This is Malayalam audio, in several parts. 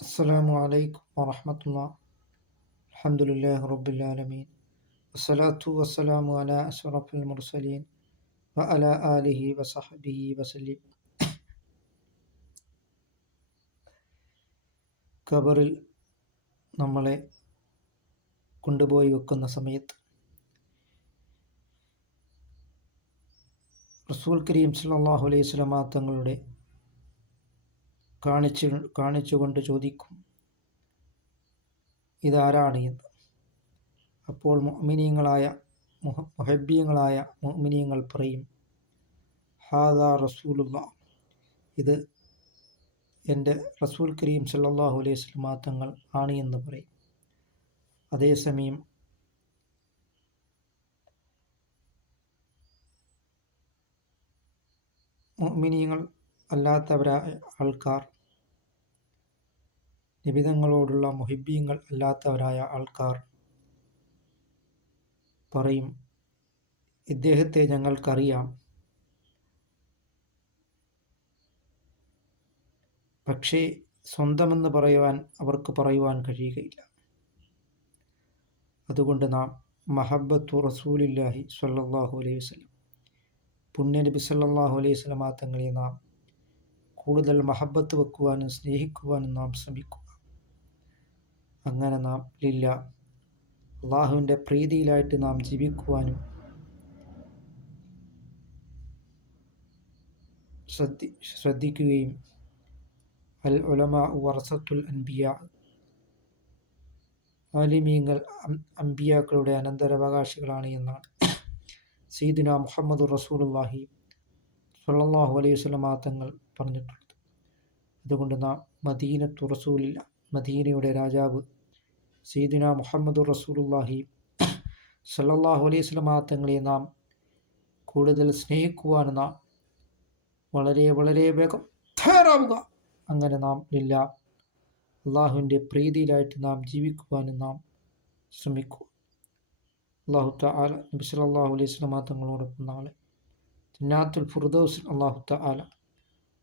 السلام عليكم ورحمة الله. الحمد لله رب العالمين والصلاة والسلام على أشرف المرسلين وعلى آله وصحبه وسلم. ഖബറിൽ നമ്മളെ കൊണ്ടുപോയി വെക്കുന്ന സമയത്ത് റസൂൽ കരീം സല്ലല്ലാഹു അലൈഹി വസല്ലമ തങ്ങളുടെ കാണിച്ചുകൊണ്ട് ചോദിക്കും, ഇതാരാണ് എന്ന്. അപ്പോൾ മുഹബ്ബീങ്ങളായ മുഅ്മിനീങ്ങൾ പറയും, ഹാദാ റസൂലുള്ളാഹ്, ഇത് എൻ്റെ റസൂൽ കരീം സല്ലല്ലാഹു അലൈഹി വസല്ലമ തങ്ങൾ ആണ് എന്ന് പറയും. അതേസമയം മുഅ്മിനീങ്ങൾ അല്ലാത്തവരായ ആൾക്കാർ, നിബിതങ്ങളോടുള്ള മുഹിബ്ബീങ്ങൾ അല്ലാത്തവരായ ആൾക്കാർ പറയും, ഇദ്ദേഹത്തെ ഞങ്ങൾക്കറിയാം, പക്ഷേ സ്വന്തമെന്ന് അവർക്ക് പറയുവാൻ കഴിയുകയില്ല. അതുകൊണ്ട് നാം മഹബ്ബത്തു റസൂലില്ലാഹി സ്വല്ലല്ലാഹു അലൈഹി വസല്ലം, പുണ്യനബി സല്ലല്ലാഹു അലൈഹി വസല്ലമ തങ്ങളെ നാം കൂടുതൽ മഹബ്ബത്ത് വെക്കുവാനും സ്നേഹിക്കുവാനും നാം ശ്രമിക്കുക. അങ്ങനെ നാം ലില്ലാ, അള്ളാഹുവിൻ്റെ പ്രീതിയിലായിട്ട് നാം ജീവിക്കുവാനും ശ്രദ്ധിക്കുകയും അൽ ഉലമാ വറസത്തുൽ അൻബിയാ, ആലിമീങ്ങൾ അംബിയാക്കളുടെ അനന്തരാവകാശികളാണ് എന്നാണ് സയ്യിദുനാ മുഹമ്മദ് റസൂലുള്ളാഹി സ്വല്ലല്ലാഹു അലൈഹി വസല്ലമ തങ്ങൾ പറഞ്ഞിട്ടുള്ളത്. അതുകൊണ്ട് നാം മദീനത്തു റസൂലില്ല, മദീനയുടെ രാജാവ് സയ്യിദുനാ മുഹമ്മദ് റസൂലുള്ളാഹി സ്വല്ലല്ലാഹു അലൈഹി വസല്ലമ തങ്ങളെ നാം കൂടുതൽ സ്നേഹിക്കുവാനും നാം വളരെ വളരെ വേഗം തയ്യാറാവുക. അങ്ങനെ നാം ഇല്ല അള്ളാഹുവിൻ്റെ പ്രീതിയിലായിട്ട് നാം ജീവിക്കുവാനും നാം ശ്രമിക്കുക. അല്ലാഹു തആല നബി സല്ലല്ലാഹു അലൈഹി വസല്ലമ തങ്ങളോടൊപ്പം നാളെ ജന്നാത്തുൽ ഫിർദൗസിൽ അല്ലാഹു തആല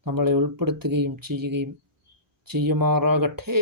നമ്മളെ ഉൾപ്പെടുത്തുകയും ചെയ്യുമാറാകട്ടെ.